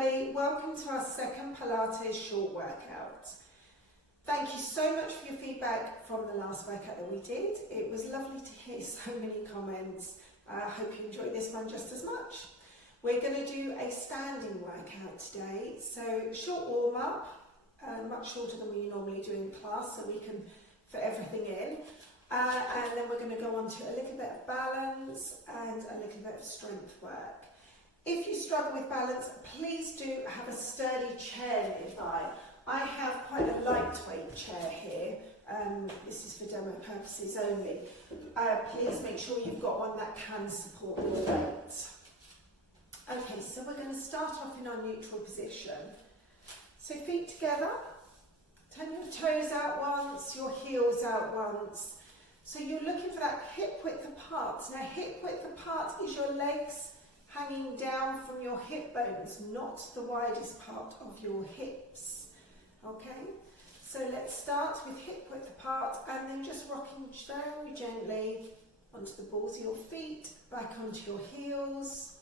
everybody, welcome to our second Pilates short workout. Thank you so much for your feedback from the last workout that we did. It was lovely to hear so many comments. I hope you enjoyed this one just as much. We're going to do a standing workout today, so short warm up, much shorter than we normally do in class so we can fit everything in. And then we're going to go on to a little bit of balance and a little bit of strength work. If you struggle with balance, please do have a sturdy chair nearby. I have quite a lightweight chair here. This is for demo purposes only. Please make sure you've got one that can support your weight. Okay, so we're going to start off in our neutral position. So feet together, turn your toes out once, your heels out once. So you're looking for that hip width apart. Now hip width apart is your legs hanging down from your hip bones, not the widest part of your hips. Okay, so let's start with hip width apart and then just rocking very gently onto the balls of your feet, back onto your heels,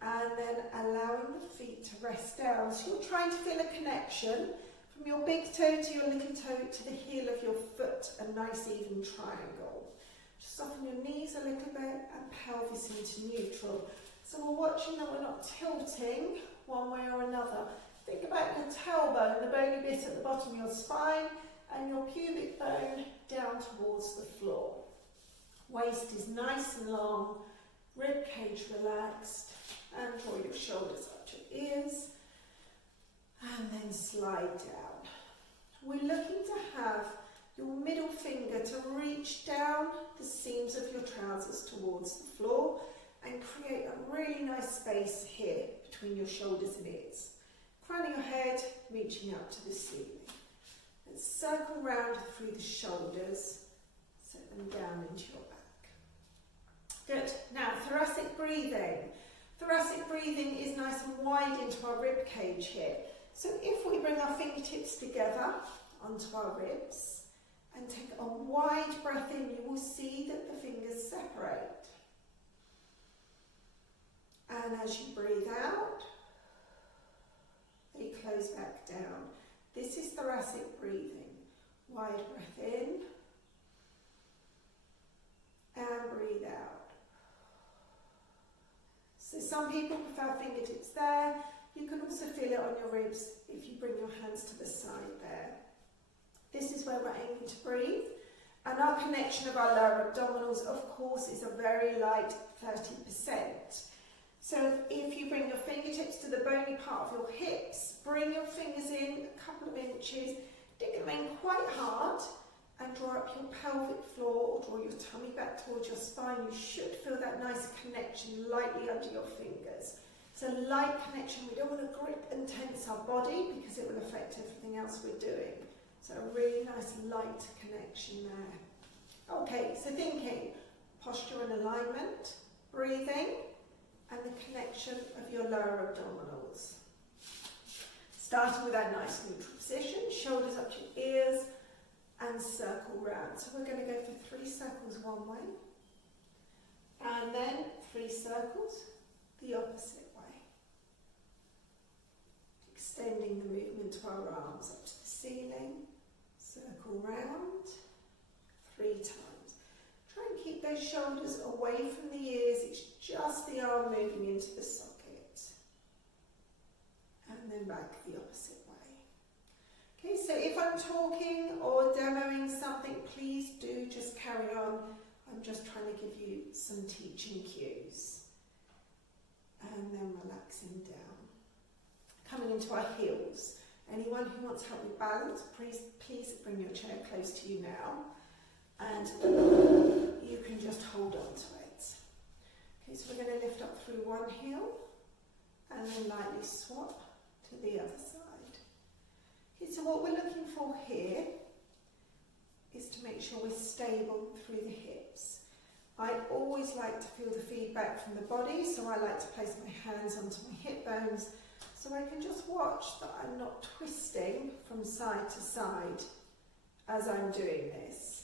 and then allowing the feet to rest down. So you're trying to feel a connection from your big toe to your little toe to the heel of your foot, a nice even triangle. Just soften your knees a little bit and pelvis into neutral. So we're watching that we're not tilting one way or another. Think about your tailbone, the bony bit at the bottom of your spine, and your pubic bone down towards the floor. Waist is nice and long, rib cage relaxed, and draw your shoulders up to your ears, and then slide down. We're looking to have your middle finger to reach down the seams of your trousers towards the floor and create a really nice space here between your shoulders and ears. Crown of your head reaching up to the ceiling. And circle round through the shoulders, set them down into your back. Good. Now thoracic breathing. Thoracic breathing is nice and wide into our rib cage here. So if we bring our fingertips together onto our ribs and take a wide breath in, you will see that the fingers separate. And as you breathe out, they close back down. This is thoracic breathing. Wide breath in and breathe out. So some people prefer fingertips there. You can also feel it on your ribs if you bring your hands to the side there. This is where we're aiming to breathe. And our connection of our lower abdominals, of course, is a very light 30%. So if you bring your fingertips to the bony part of your hips, bring your fingers in a couple of inches, dig them in quite hard, and draw up your pelvic floor or draw your tummy back towards your spine. You should feel that nice connection lightly under your fingers. It's a light connection. We don't want to grip and tense our body because it will affect everything else we're doing. So a really nice light connection there. Okay, so thinking, posture and alignment, breathing, and the connection of your lower abdominals. Starting with that nice neutral position, shoulders up to your ears, and circle round. So we're going to go for 3 circles one way, and then 3 circles the opposite way. Extending the movement to our arms up to the ceiling, circle round 3 times. Try and keep those shoulders away from the ears, it's just the arm moving into the socket. And then back the opposite way. Okay, so if I'm talking or demoing something, please do just carry on. I'm just trying to give you some teaching cues. And then relaxing down. Coming into our heels. Anyone who wants help with balance, please bring your chair close to you now. And you can just hold on to it. Okay, so we're going to lift up through one heel and then lightly swap to the other side. Okay, so what we're looking for here is to make sure we're stable through the hips. I always like to feel the feedback from the body, so I like to place my hands onto my hip bones so I can just watch that I'm not twisting from side to side as I'm doing this.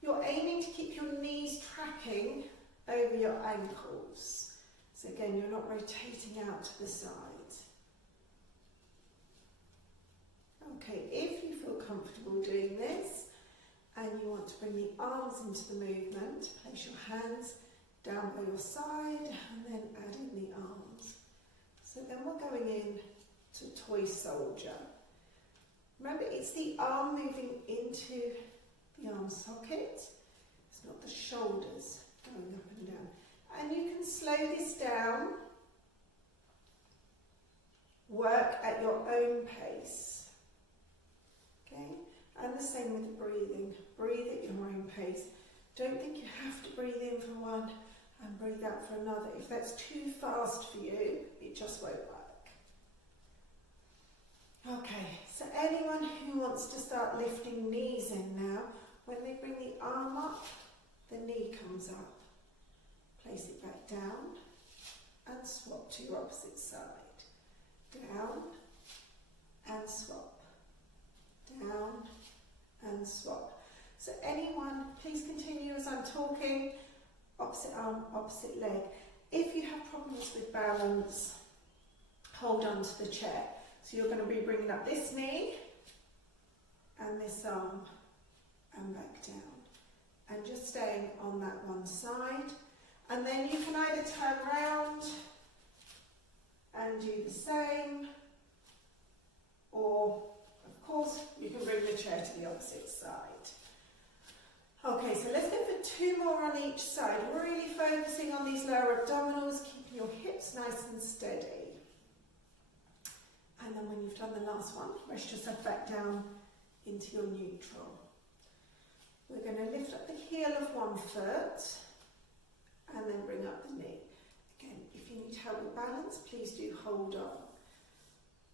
You're aiming to keep your knees tracking over your ankles. So again, you're not rotating out to the side. Okay, if you feel comfortable doing this and you want to bring the arms into the movement, place your hands down by your side and then add in the arms. So then we're going in to toy soldier. Remember, it's the arm moving into the arm socket. It's not the shoulders going up and down. And you can slow this down. Work at your own pace. Okay? And the same with the breathing. Breathe at your own pace. Don't think you have to breathe in for one and breathe out for another. If that's too fast for you, it just won't work. Okay, so anyone who wants to start lifting knees in now, when they bring the arm up, the knee comes up. Place it back down and swap to your opposite side. Down and swap. Down and swap. So anyone, please continue as I'm talking. Opposite arm, opposite leg. If you have problems with balance, hold on to the chair. So you're going to be bringing up this knee and this arm and back down. And just staying on that one side. And then you can either turn round and do the same, or of course you can bring the chair to the opposite side. Okay, so let's go for 2 more on each side, really focusing on these lower abdominals, keeping your hips nice and steady. And then when you've done the last one, rest yourself back down into your neutral. We're going to lift up the heel of one foot and then bring up the knee. Again, if you need help with balance, please do hold on.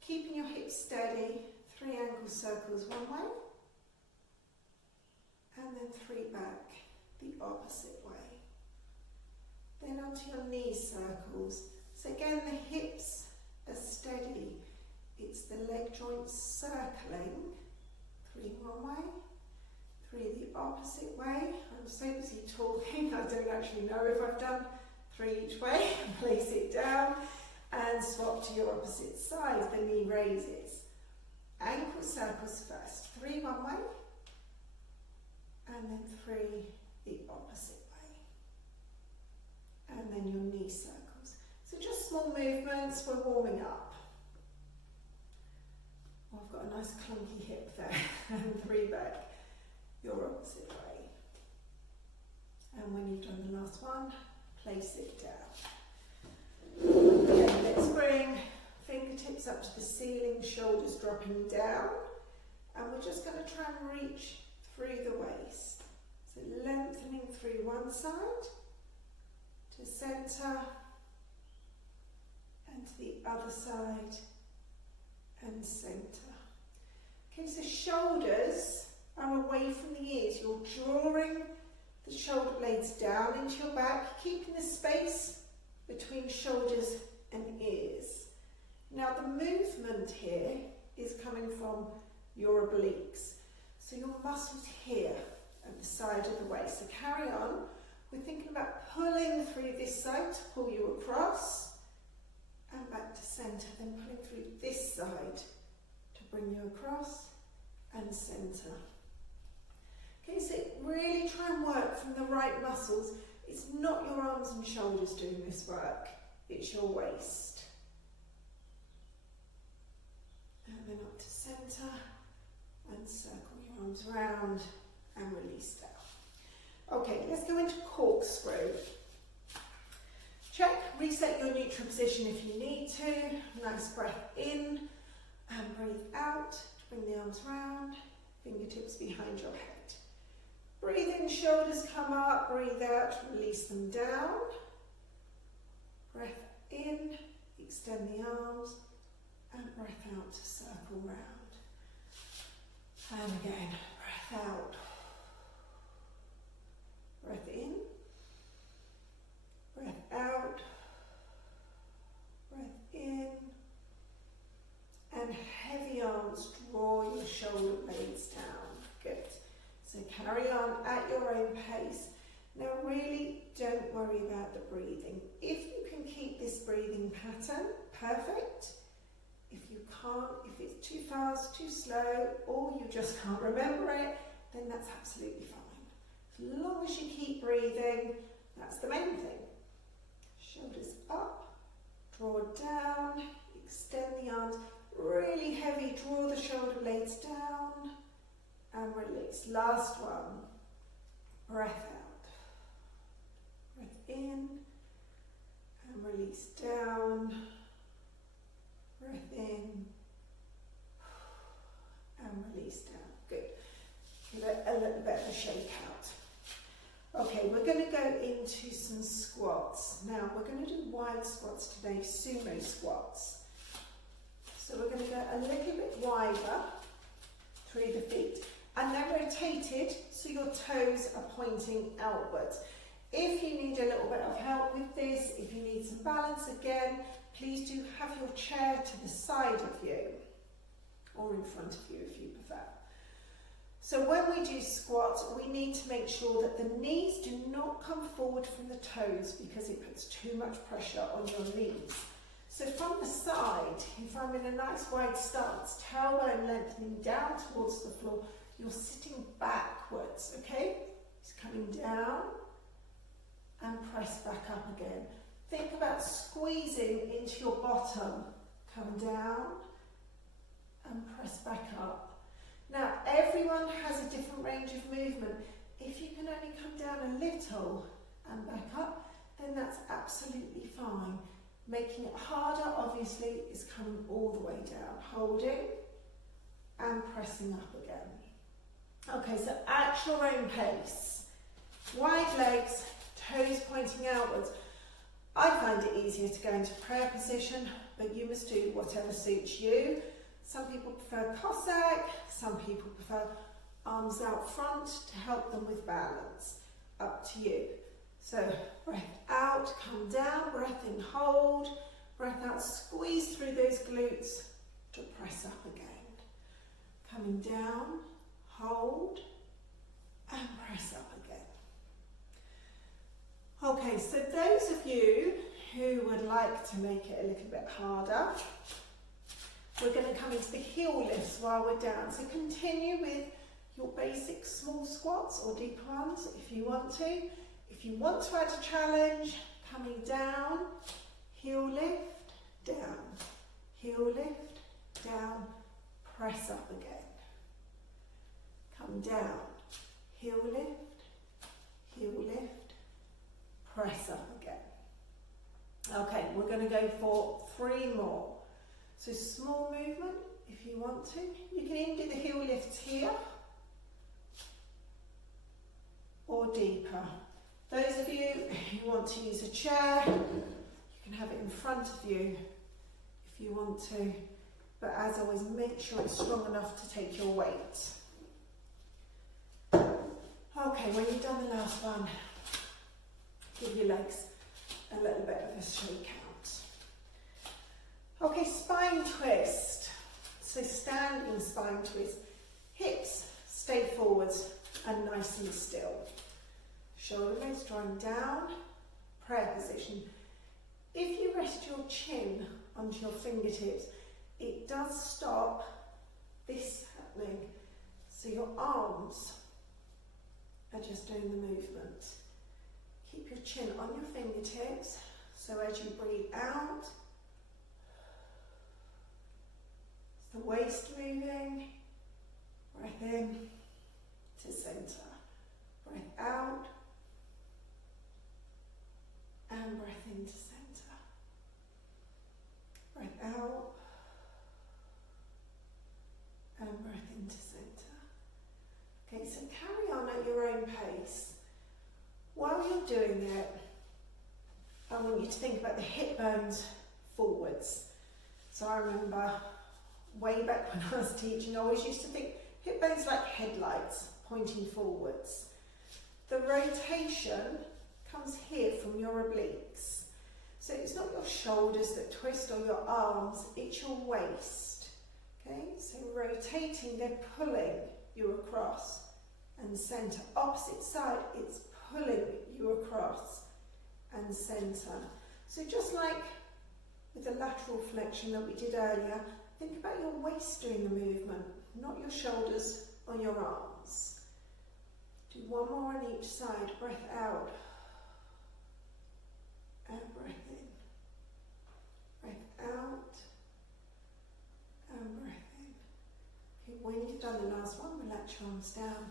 Keeping your hips steady, 3 ankle circles one way, and then 3 back the opposite way. Then onto your knee circles. So again, the hips are steady. It's the leg joints circling, 3 one way, 3 the opposite way. I'm so busy talking, I don't actually know if I've done 3 each way. Place it down and swap to your opposite side. The knee raises. Ankle circles first, 3 one way, and then 3 the opposite way. And then your knee circles. So just small movements, we're warming up. Oh, I've got a nice clunky hip there. And 3 back, your opposite way. And when you've done the last one, place it down. Okay, let's bring fingertips up to the ceiling, shoulders dropping down. And we're just going to try and reach through the waist. So lengthening through one side to centre and to the other side and centre. Okay, so shoulders are away from the ears. You're drawing the shoulder blades down into your back, keeping the space between shoulders and ears. Now the movement here is coming from your obliques. So your muscles here at the side of the waist. So carry on. We're thinking about pulling through this side to pull you across and back to centre, then pulling through this side to bring you across and centre. Okay, so really try and work from the right muscles. It's not your arms and shoulders doing this work, it's your waist. And then up to centre and circle your arms round and release down. Okay, let's go into corkscrew. Check, reset your neutral position if you need to. Nice breath in and breathe out. Bring the arms round, fingertips behind your head. Breathe in, shoulders come up, breathe out, release them down. Breath in, extend the arms, and breath out to circle round. And again, breath out. Breath in, breath out, breath in, and heavy arms, draw your shoulder blades down. Good. So carry on at your own pace. Now really don't worry about the breathing. If you can keep this breathing pattern, perfect. If you can't, if it's too fast, too slow, or you just can't remember it, then that's absolutely fine. As long as you keep breathing, that's the main thing. Shoulders up, draw down, extend the arms, really heavy, draw the shoulder blades down, and release. Last one, breath out. Breath in, and release down. Breath in, and release down. Good. Give it a little bit of a shake out. Okay, we're going to go into some squats. Now, we're going to do wide squats today, sumo squats. So we're going to go a little bit wider through the feet. And they're rotated, so your toes are pointing outwards. If you need a little bit of help with this, if you need some balance again, please do have your chair to the side of you, or in front of you if you prefer. So when we do squats, we need to make sure that the knees do not come forward from the toes because it puts too much pressure on your knees. So from the side, if I'm in a nice wide stance, tailbone lengthening down towards the floor, you're sitting backwards, okay? It's coming down and press back up again. Think about squeezing into your bottom. Come down and press back up. Now, everyone has a different range of movement. If you can only come down a little and back up, then that's absolutely fine. Making it harder, obviously, is coming all the way down. Holding and pressing up again. Okay, so at your own pace. Wide legs, toes pointing outwards. I find it easier to go into prayer position, but you must do whatever suits you. Some people prefer Cossack, some people prefer arms out front to help them with balance. Up to you. So breath out, come down, breath in, hold, breath out, squeeze through those glutes to press up again. Coming down, hold, and press up again. Okay, so those of you who would like to make it a little bit harder, we're going to come into the heel lifts while we're down. So continue with your basic small squats or deep ones if you want to. If you want to add a challenge, coming down, heel lift, down, heel lift, down, press up again. Come down, heel lift, press up again. Okay, we're going to go for 3 more. So small movement if you want to. You can even do the heel lifts here or deeper. Those of you who want to use a chair, you can have it in front of you if you want to. But as always, make sure it's strong enough to take your weight. Okay, when you've done the last one, give your legs a little bit of a shake out. Okay, spine twist. So standing spine twist. Hips stay forwards and nice and still. Shoulder blades drawing down, prayer position. If you rest your chin onto your fingertips, it does stop this happening. So your arms are just doing the movement. Keep your chin on your fingertips, so as you breathe out, it's the waist moving, breath in to centre, breath out, and breath into centre, breath out, and breath into centre. Okay, so carry on at your own pace. While you're doing it, I want you to think about the hip bones forwards. So I remember way back when I was teaching, I always used to think hip bones like headlights pointing forwards. The rotation comes here from your obliques. So it's not your shoulders that twist or your arms, it's your waist. Okay, so rotating, they're pulling you across and centre. Opposite side, it's pulling you across and centre. So just like with the lateral flexion that we did earlier, Think about your waist doing the movement, not your shoulders or your arms. Do one more on each side. Breath out. And breath in. Breath out. And breath in. Okay, when you've done the last one, relax your arms down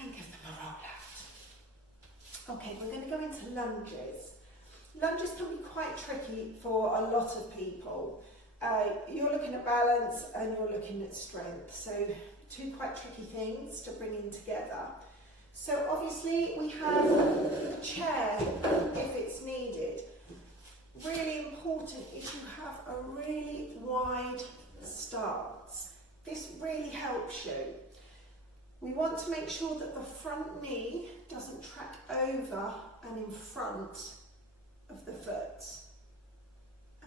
and give them a roll out. Okay, we're going to go into lunges. Lunges can be quite tricky for a lot of people. You're looking at balance and you're looking at strength. So two quite tricky things to bring in together. So obviously we have a chair if it's needed. Really important is you have a really wide stance. This really helps you. We want to make sure that the front knee doesn't track over and in front of the foot.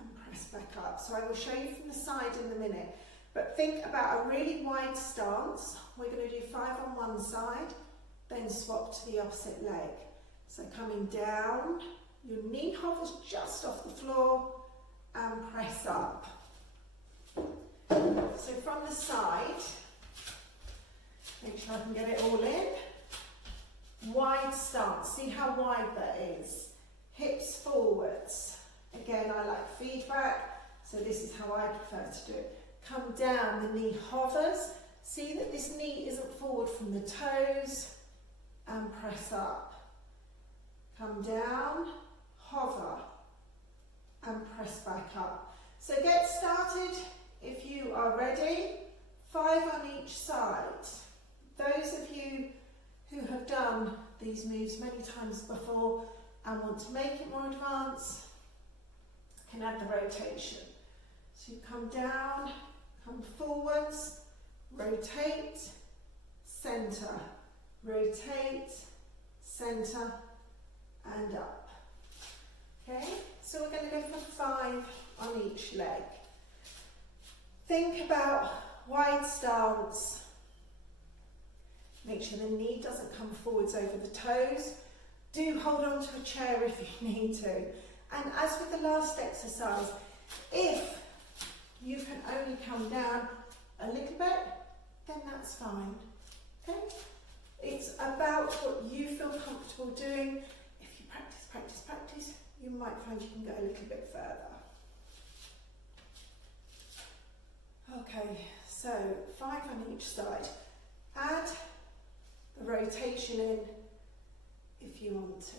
And press back up. So I will show you from the side in a minute. But think about a really wide stance. We're going to do 5 on one side, then swap to the opposite leg. So coming down, your knee hovers just off the floor and press up. So from the side, make sure I can get it all in. Wide stance, see how wide that is. Hips forwards. Again, I like feedback, so this is how I prefer to do it. Come down, the knee hovers. See that this knee isn't forward from the toes, and press up. Come down, hover, and press back up. So get started if you are ready. 5 on each side. Those of you who have done these moves many times before and want to make it more advanced, can add the rotation. So you come down, come forwards, rotate, centre, rotate, centre, and up. Okay, so we're going to go for 5 on each leg. Think about wide stance. Make sure the knee doesn't come forwards over the toes. Do hold on to a chair if you need to. And as with the last exercise, if you can only come down a little bit, then that's fine. Okay? It's about what you feel comfortable doing. If you practice, practice, practice, you might find you can go a little bit further. Okay, so 5 on each side. Add the rotation in if you want to.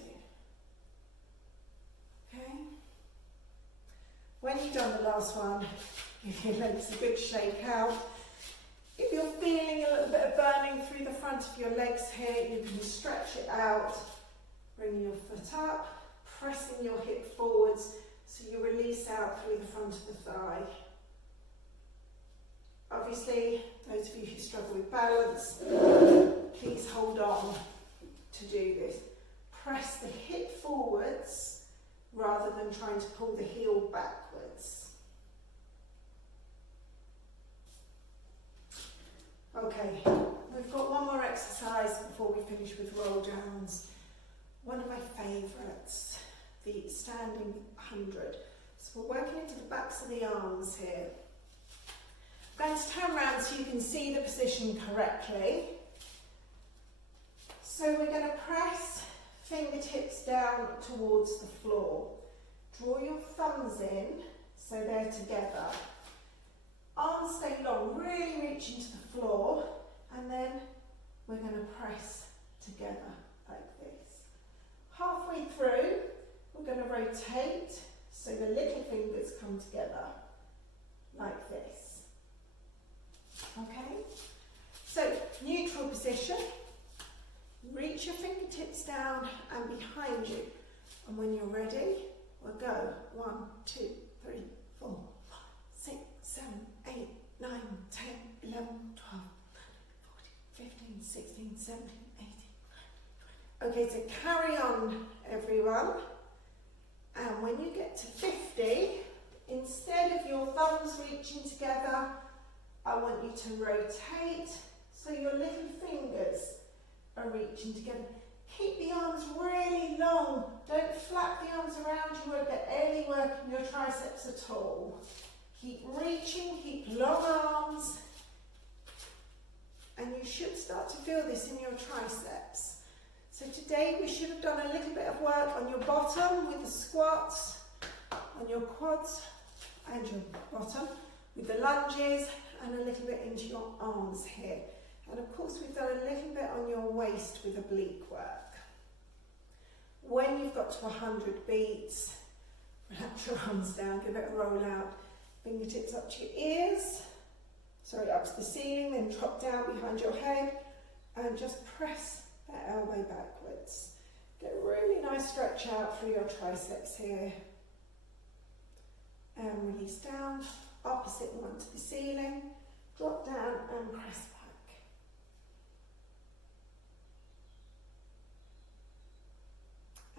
Okay? When you've done the last one, give your legs a good shake out. If you're feeling a little bit of burning through the front of your legs here, you can stretch it out, bring your foot up, pressing your hip forwards so you release out through the front of the thigh. Obviously, those of you who struggle with balance, please hold on to do this. Press the hip forwards rather than trying to pull the heel backwards. Okay, we've got one more exercise before we finish with roll downs. One of my favourites, the standing 100. So we're working into the backs of the arms here. I'm going to turn around so you can see the position correctly. So we're going to press fingertips down towards the floor. Draw your thumbs in so they're together. Arms stay long, really reach into the floor, and then we're going to press together like this. Halfway through, we're going to rotate so the little fingers come together like this. Okay? So, neutral position. Reach your fingertips down and behind you. And when you're ready, we'll go 1, 2, 3, 4, 5, 6, 7, 8, 9, 10, 11, 12, 13, 14, 15, 16, 17, 18, 19, 20. Okay, so carry on, everyone. And when you get to 50, instead of your thumbs reaching together, I want you to rotate so your little fingers are reaching together. Keep the arms really long. Don't flap the arms around. You won't get any work in your triceps at all. Keep reaching, keep long arms. And you should start to feel this in your triceps. So today we should have done a little bit of work on your bottom with the squats, on your quads and your bottom with the lunges, and a little bit into your arms here. And of course we've done a little bit on your waist with oblique work. When you've got to 100 beats, relax your arms down, give it a roll out, fingertips up to your ears, up to the ceiling, then drop down behind your head and just press that elbow backwards. Get a really nice stretch out through your triceps here. And release down, opposite one to the ceiling, drop down and press back.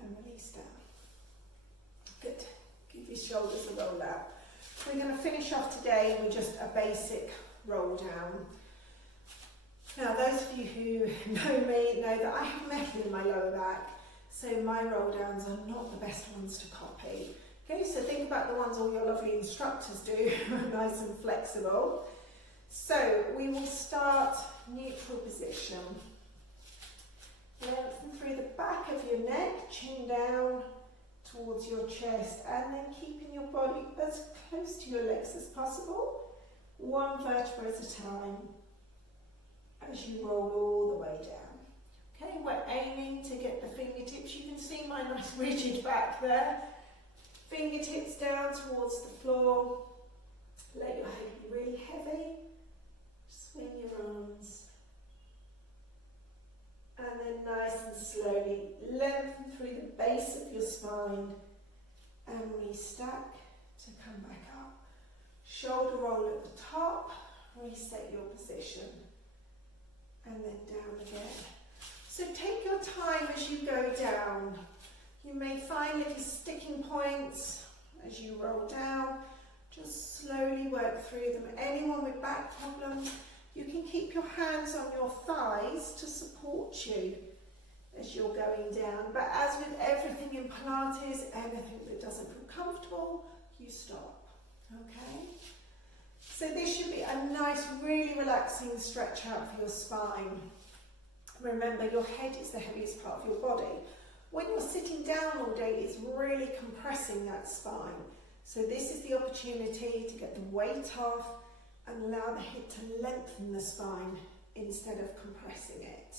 And release down. Good. Give your shoulders a roll out. We're going to finish off today with just a basic roll down. Now those of you who know me know that I have metal in my lower back, so my roll downs are not the best ones to copy. Okay, so think about the ones all your lovely instructors do, nice and flexible. So we will start neutral position. Lengthen through the back of your neck, chin down towards your chest, and then keeping your body as close to your legs as possible, one vertebra at a time, as you roll all the way down. Okay, we're aiming to get the fingertips, you can see my nice rigid back there, fingertips down towards the floor, let your head be really heavy, swing your arms, and then nice and slowly lengthen through the base of your spine and restack to come back up. Shoulder roll at the top, reset your position, and then down again. So take your time as you go down. You may find little sticking points as you roll down. Just slowly work through them. Anyone with back problems, you can keep your hands on your thighs to support you as you're going down. But as with everything in Pilates, anything that doesn't feel comfortable, you stop. Okay? So this should be a nice, really relaxing stretch out for your spine. Remember, your head is the heaviest part of your body. When you're sitting down all day, it's really compressing that spine. So this is the opportunity to get the weight off and allow the head to lengthen the spine instead of compressing it.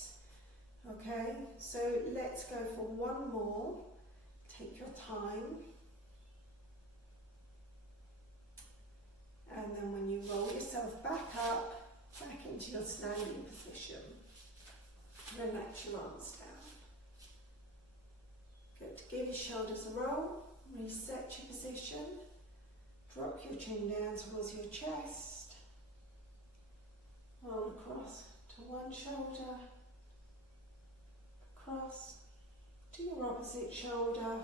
Okay, so let's go for one more. Take your time. And then when you roll yourself back up, back into your standing position, relax your arms down. Good. Give your shoulders a roll, reset your position, drop your chin down towards your chest, roll across to one shoulder, across to your opposite shoulder,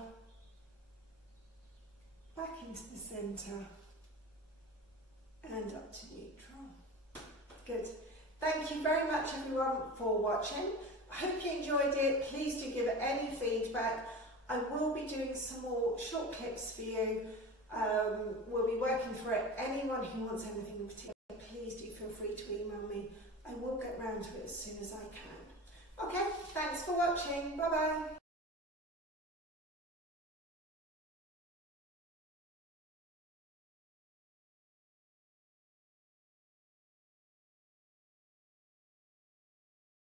back into the centre, and up to neutral. Good. Thank you very much everyone for watching. I hope you enjoyed it. Please do give it any feedback. I will be doing some more short clips for you. We'll be working for it. Anyone who wants anything in particular, please do feel free to email me. I will get round to it as soon as I can. Okay, thanks for watching. Bye bye.